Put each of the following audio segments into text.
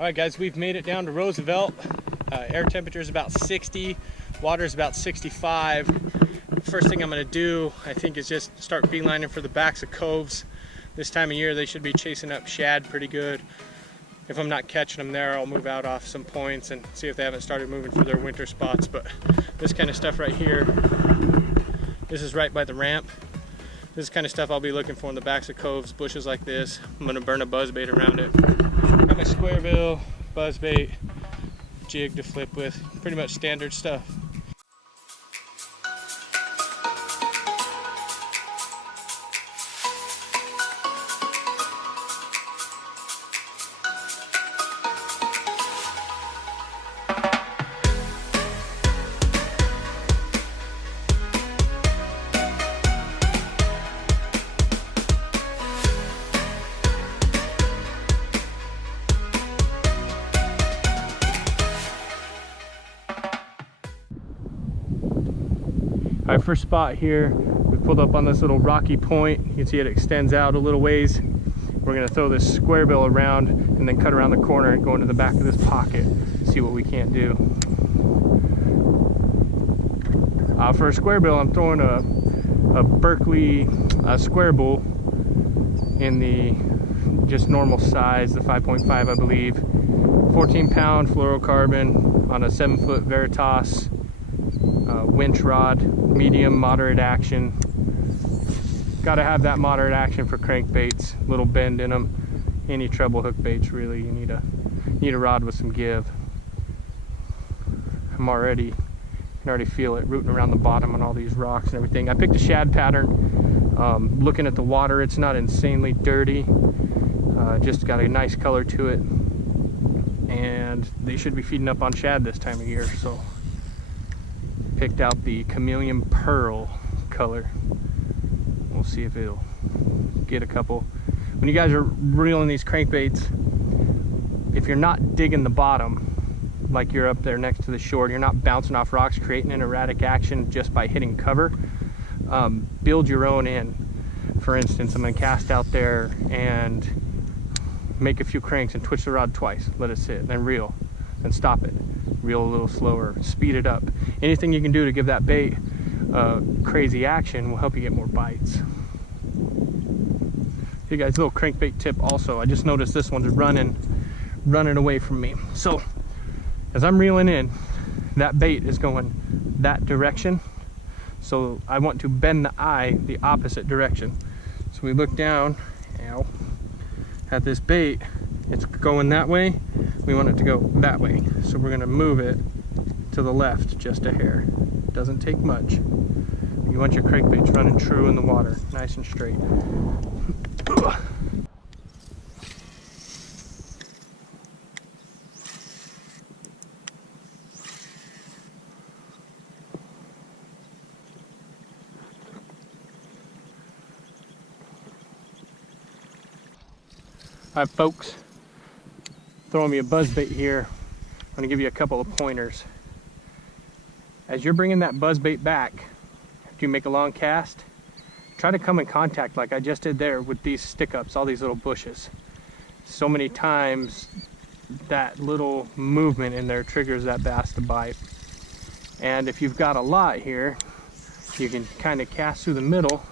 All right, guys, we've made it down to Roosevelt. Air temperature is about 60, water is about 65. First thing I'm gonna do, I think, is just start beelining for the backs of coves. This time of year, they should be chasing up shad pretty good. If I'm not catching them there, I'll move out off some points and see if they haven't started moving for their winter spots. But this kind of stuff right here, this is right by the ramp. This kind of stuff I'll be looking for in the backs of coves, bushes like this. I'm gonna burn a buzzbait around it. Got my squarebill, buzzbait, jig to flip with, pretty much standard stuff. All right, first spot here, we pulled up on this little rocky point. You can see it extends out a little ways. We're gonna throw this squarebill around and then cut around the corner and go into the back of this pocket, see what we can't do. For a squarebill, I'm throwing a Berkeley square bull in the just normal size, the 5.5 I believe. 14-pound fluorocarbon on a 7-foot Veritas winch rod, medium moderate action. Got to have that moderate action for crankbaits, little bend in them. Any treble hook baits, really, you need a rod with some give. I can already feel it rooting around the bottom on all these rocks and everything. I picked a shad pattern. Looking at the water, it's not insanely dirty, just got a nice color to it, and they should be feeding up on shad this time of year, so picked out the chameleon pearl color. We'll see if it'll get a couple. When you guys are reeling these crankbaits, if you're not digging the bottom, like you're up there next to the shore, you're not bouncing off rocks, creating an erratic action just by hitting cover, build your own in. For instance, I'm gonna cast out there and make a few cranks and twitch the rod twice, let it sit, then reel, then stop it. Reel a little slower, speed it up. Anything you can do to give that bait crazy action will help you get more bites. Hey guys, little crankbait tip also. I just noticed this one's running away from me. So as I'm reeling in, that bait is going that direction. So I want to bend the eye the opposite direction. So we look down, ow, at this bait. It's going that way. We want it to go that way. So we're gonna move it to the left just a hair. Doesn't take much. You want your crankbaits running true in the water, nice and straight. Ugh. All right, folks, throwing me a buzzbait here. I'm gonna give you a couple of pointers. As you're bringing that buzzbait back, after you make a long cast, try to come in contact like I just did there with these stick-ups, all these little bushes. So many times that little movement in there triggers that bass to bite. And if you've got a lot here, you can kind of cast through the middle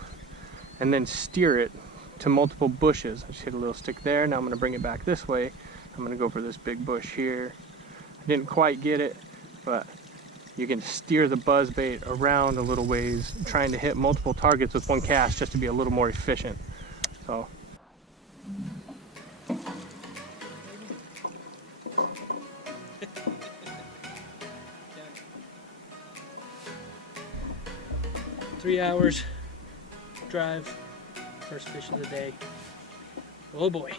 and then steer it to multiple bushes. I just hit a little stick there. Now I'm going to bring it back this way. I'm going to go for this big bush here. I didn't quite get it, but you can steer the buzzbait around a little ways, trying to hit multiple targets with one cast just to be a little more efficient. So. Three hours drive, first fish of the day. Oh boy.